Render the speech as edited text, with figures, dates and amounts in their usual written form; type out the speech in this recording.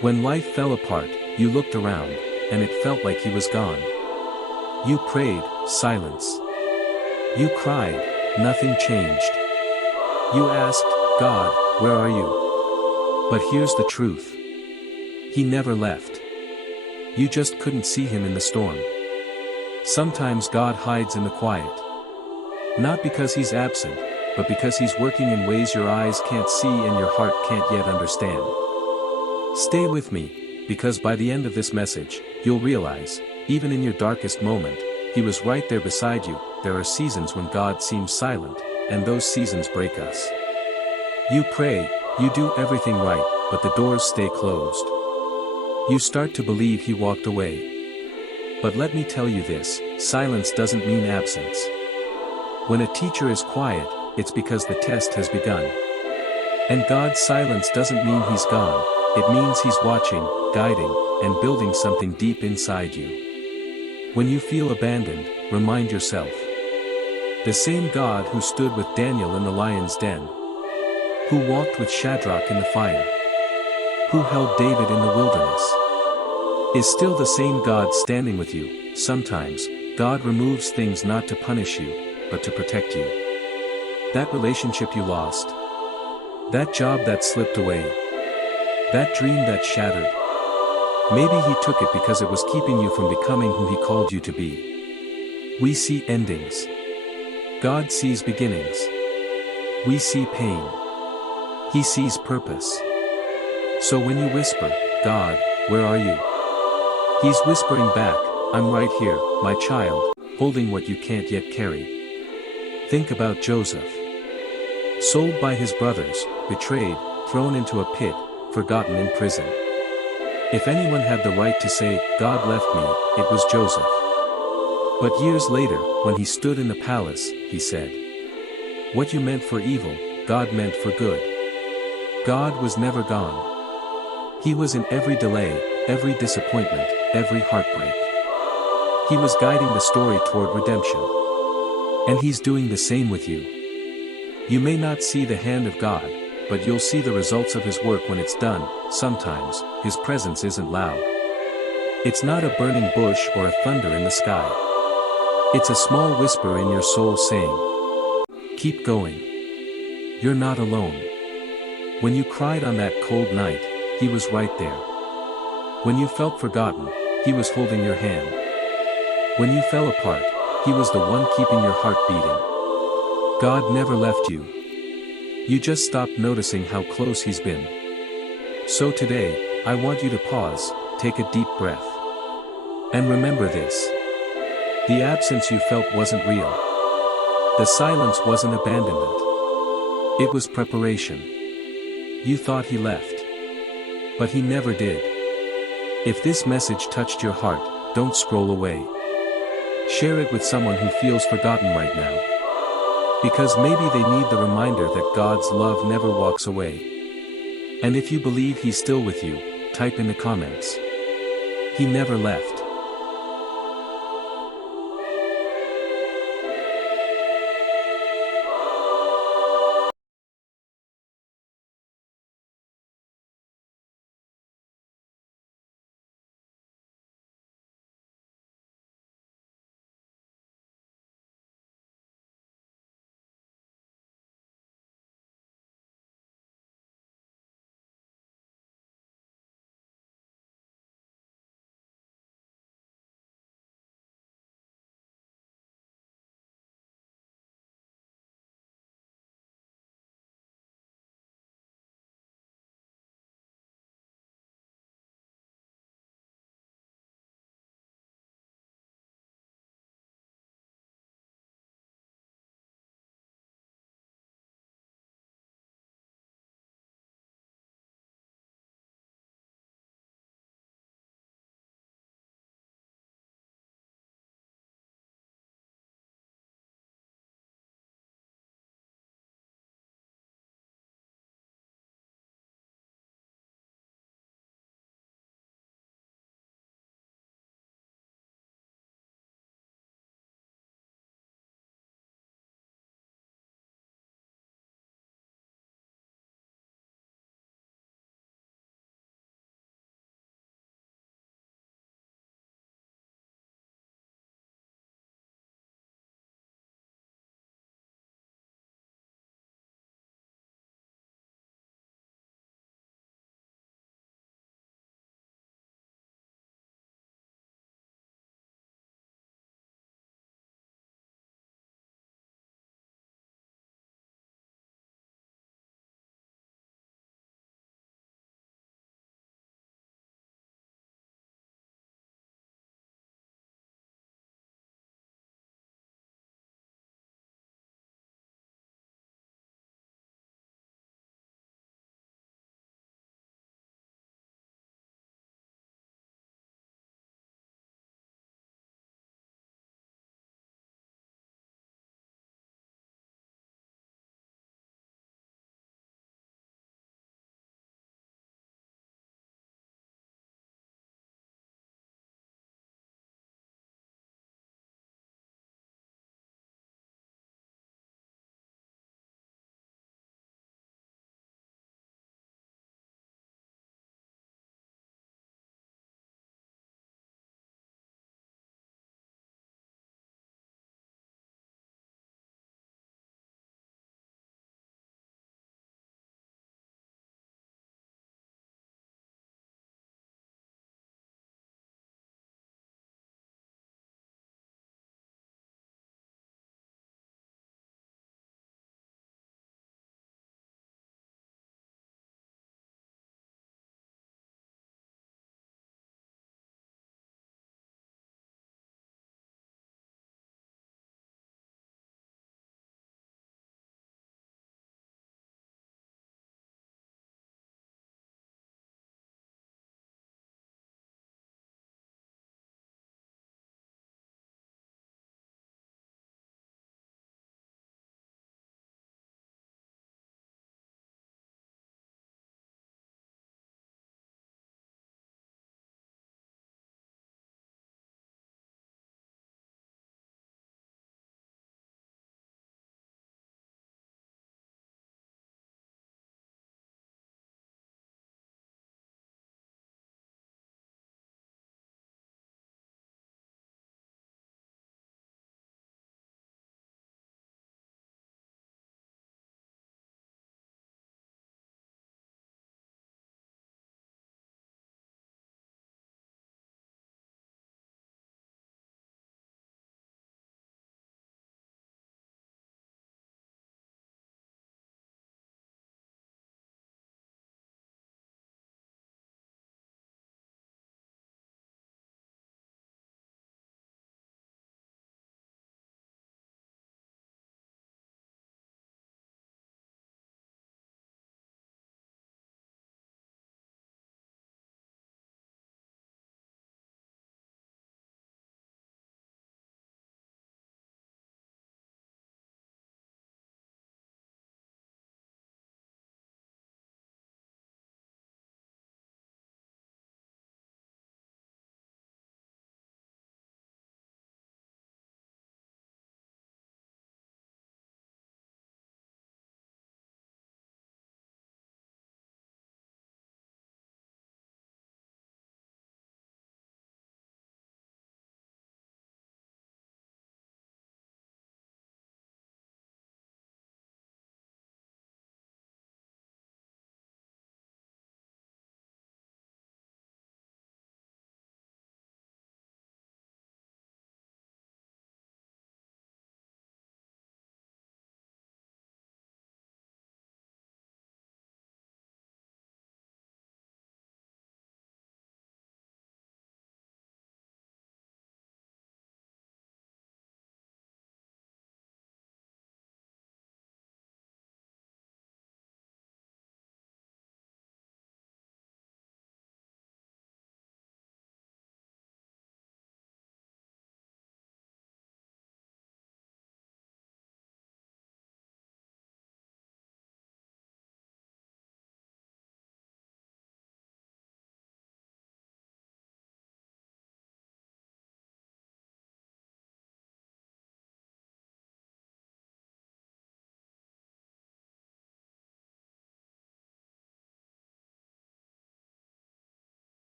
When life fell apart, you looked around, and it felt like he was gone. You prayed, silence. You cried, nothing changed. You asked, God, where are you? But here's the truth. He never left. You just couldn't see him in the storm. Sometimes God hides in the quiet. Not because he's absent, but because he's working in ways your eyes can't see and your heart can't yet understand. Stay with me, because by the end of this message, you'll realize, even in your darkest moment, he was right there beside you. There are seasons when God seems silent, and those seasons break us. You pray, you do everything right, but the doors stay closed. You start to believe he walked away. But let me tell you this, silence doesn't mean absence. When a teacher is quiet, it's because the test has begun. And God's silence doesn't mean he's gone, it means he's watching, guiding, and building something deep inside you. When you feel abandoned, remind yourself. The same God who stood with Daniel in the lion's den, who walked with Shadrach in the fire, who held David in the wilderness, is still the same God standing with you. Sometimes, God removes things not to punish you, but to protect you. That relationship you lost, that job that slipped away, that dream that shattered. Maybe he took it because it was keeping you from becoming who he called you to be. We see endings. God sees beginnings. We see pain. He sees purpose. So when you whisper, God, where are you? He's whispering back, I'm right here, my child, holding what you can't yet carry. Think about Joseph. Sold by his brothers, betrayed, thrown into a pit, forgotten in prison. If anyone had the right to say, God left me, it was Joseph. But years later, when he stood in the palace, he said, what you meant for evil, God meant for good. God was never gone. He was in every delay, every disappointment, every heartbreak. He was guiding the story toward redemption. And he's doing the same with you. You may not see the hand of God, but you'll see the results of his work when it's done. Sometimes, his presence isn't loud. It's not a burning bush or a thunder in the sky. It's a small whisper in your soul saying, keep going. You're not alone. When you cried on that cold night, he was right there. When you felt forgotten, he was holding your hand. When you fell apart, he was the one keeping your heart beating. God never left you. You just stopped noticing how close he's been. So today, I want you to pause, take a deep breath. And remember this. The absence you felt wasn't real. The silence wasn't abandonment. It was preparation. You thought he left. But he never did. If this message touched your heart, don't scroll away. Share it with someone who feels forgotten right now. Because maybe they need the reminder that God's love never walks away. And if you believe he's still with you, type in the comments. He never left.